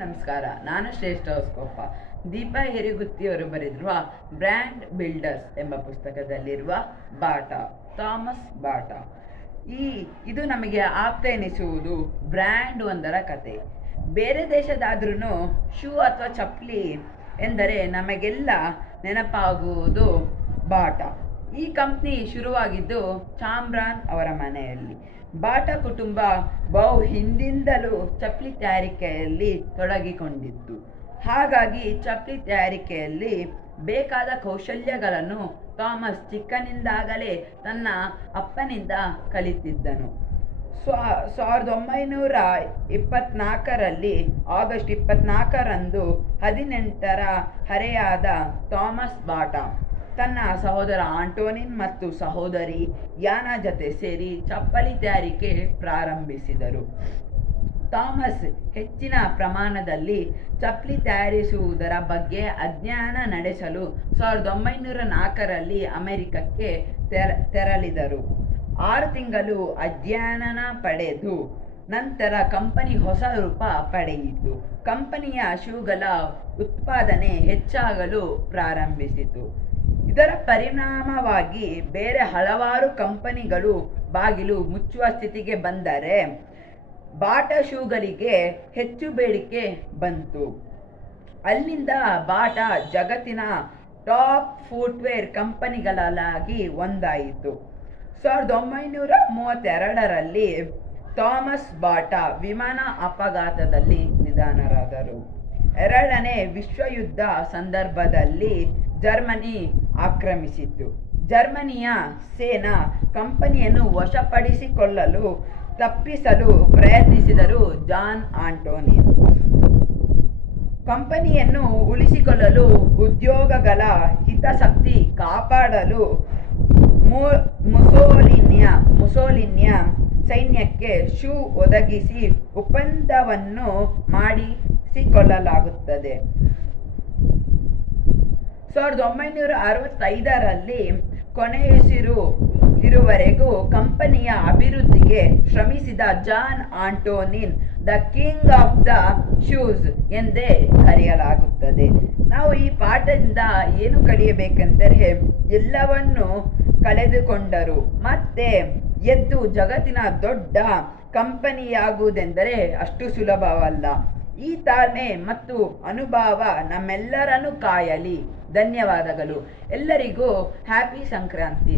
ನಮಸ್ಕಾರ, ನಾನು ಶ್ರೇಷ್ಠ ಹೊಸ್ಕೊಪ್ಪ. ದೀಪಾ ಹೆರಿಗುತ್ತಿಯವರು ಬರೆದಿರುವ ಬ್ರ್ಯಾಂಡ್ ಬಿಲ್ಡರ್ಸ್ ಎಂಬ ಪುಸ್ತಕದಲ್ಲಿರುವ ಬಾಟಾ, ಥಾಮಸ್ ಬಾಟಾ. ಇದು ನಮಗೆ ಆಪ್ತ ಎನಿಸುವುದು ಬ್ರ್ಯಾಂಡ್ ಒಂದರ ಕತೆ. ಬೇರೆ ದೇಶದಾದ್ರೂ ಶೂ ಅಥವಾ ಚಪ್ಪಲಿ ಎಂದರೆ ನಮಗೆಲ್ಲ ನೆನಪಾಗುವುದು ಬಾಟಾ. ಈ ಕಂಪ್ನಿ ಶುರುವಾಗಿದ್ದು ಚಾಮ್ರಾನ್ ಅವರ ಮನೆಯಲ್ಲಿ. ಬಾಟಾ ಕುಟುಂಬ ಬಹು ಹಿಂದಿಂದಲೂ ಚಪ್ಪಲಿ ತಯಾರಿಕೆಯಲ್ಲಿ ತೊಡಗಿಕೊಂಡಿತ್ತು. ಹಾಗಾಗಿ ಚಪ್ಪಲಿ ತಯಾರಿಕೆಯಲ್ಲಿ ಬೇಕಾದ ಕೌಶಲ್ಯಗಳನ್ನು ಥಾಮಸ್ ಚಿಕ್ಕನಿಂದಾಗಲೇ ತನ್ನ ಅಪ್ಪನಿಂದ ಕಲಿತಿದ್ದನು. 1924ರಲ್ಲಿ ಆಗಸ್ಟ್ 24ರಂದು 18ರ ಹರೆಯದ ಥಾಮಸ್ ಬಾಟಾ ತನ್ನ ಸಹೋದರ ಆಂಟೋನಿನ್ ಮತ್ತು ಸಹೋದರಿ ಯಾನಾ ಜತೆ ಸೇರಿ ಚಪ್ಪಲಿ ತಯಾರಿಕೆ ಪ್ರಾರಂಭಿಸಿದರು. ಥಾಮಸ್ ಹೆಚ್ಚಿನ ಪ್ರಮಾಣದಲ್ಲಿ ಚಪ್ಪಲಿ ತಯಾರಿಸುವುದರ ಬಗ್ಗೆ ಅಧ್ಯಯನ ನಡೆಸಲು 1904ರಲ್ಲಿ ಅಮೆರಿಕಕ್ಕೆ ತೆರಳಿದರು. 6 ತಿಂಗಳು ಅಧ್ಯಯನ ಪಡೆದು ನಂತರ ಕಂಪನಿ ಹೊಸ ರೂಪ ಪಡೆಯಿತು. ಕಂಪನಿಯ ಶೂಗಳ ಉತ್ಪಾದನೆ ಹೆಚ್ಚಾಗಲು ಪ್ರಾರಂಭಿಸಿತು. ಇದರ ಪರಿಣಾಮವಾಗಿ ಬೇರೆ ಹಲವಾರು ಕಂಪನಿಗಳು ಬಾಗಿಲು ಮುಚ್ಚುವ ಸ್ಥಿತಿಗೆ ಬಂದರೆ ಬಾಟಾ ಶೂಗಳಿಗೆ ಹೆಚ್ಚು ಬೇಡಿಕೆ ಬಂತು. ಅಲ್ಲಿಂದ ಬಾಟಾ ಜಗತ್ತಿನ ಟಾಪ್ ಫುಟ್ವೇರ್ ಕಂಪನಿಗಳಾಗಿ ಒಂದಾಯಿತು. 1932ರಲ್ಲಿ ಥಾಮಸ್ ಬಾಟಾ ವಿಮಾನ ಅಪಘಾತದಲ್ಲಿ ನಿಧನರಾದರು. ಎರಡನೇ ವಿಶ್ವಯುದ್ಧ ಸಂದರ್ಭದಲ್ಲಿ ಜರ್ಮನಿ ಆಕ್ರಮಿಸಿತು. ಜರ್ಮನಿಯ ಸೇನಾ ಕಂಪನಿಯನ್ನು ವಶಪಡಿಸಿಕೊಳ್ಳಲು ತಪ್ಪಿಸಲು ಪ್ರಯತ್ನಿಸಿದರು ಜಾನ್ ಆಂಟೋನಿನ್. ಕಂಪನಿಯನ್ನು ಉಳಿಸಿಕೊಳ್ಳಲು ಉದ್ಯೋಗಗಳ ಹಿತಾಸಕ್ತಿ ಕಾಪಾಡಲು ಮುಸೋಲಿನಿಯ ಸೈನ್ಯಕ್ಕೆ ಶೂ ಒದಗಿಸಿ ಒಪ್ಪಂದವನ್ನು ಮಾಡಿಸಿಕೊಳ್ಳಲಾಗುತ್ತದೆ. 1965ರಲ್ಲಿ ಕೊನೆಯುಸಿರುವವರೆಗೂ ಕಂಪನಿಯ ಅಭಿವೃದ್ಧಿಗೆ ಶ್ರಮಿಸಿದ Jan Antonin the king of the shoes ಎಂದೇ ಕರೆಯಲಾಗುತ್ತದೆ. ನಾವು ಈ ಪಾಠದಿಂದ ಏನು ಕಲಿಯಬೇಕೆಂದರೆ, ಎಲ್ಲವನ್ನು ಕಳೆದುಕೊಂಡರೂ ಮತ್ತೆ ಎದ್ದು ಜಗತ್ತಿನ ದೊಡ್ಡ ಕಂಪನಿಯಾಗುವುದೆಂದರೆ ಅಷ್ಟು ಸುಲಭವಲ್ಲ. ಈ ತಾಳ್ಮೆ ಮತ್ತು ಅನುಭವ ನಮ್ಮೆಲ್ಲರನ್ನು ಕಾಯಲಿ. ಧನ್ಯವಾದಗಳು. ಎಲ್ಲರಿಗೂ ಹ್ಯಾಪಿ ಸಂಕ್ರಾಂತಿ.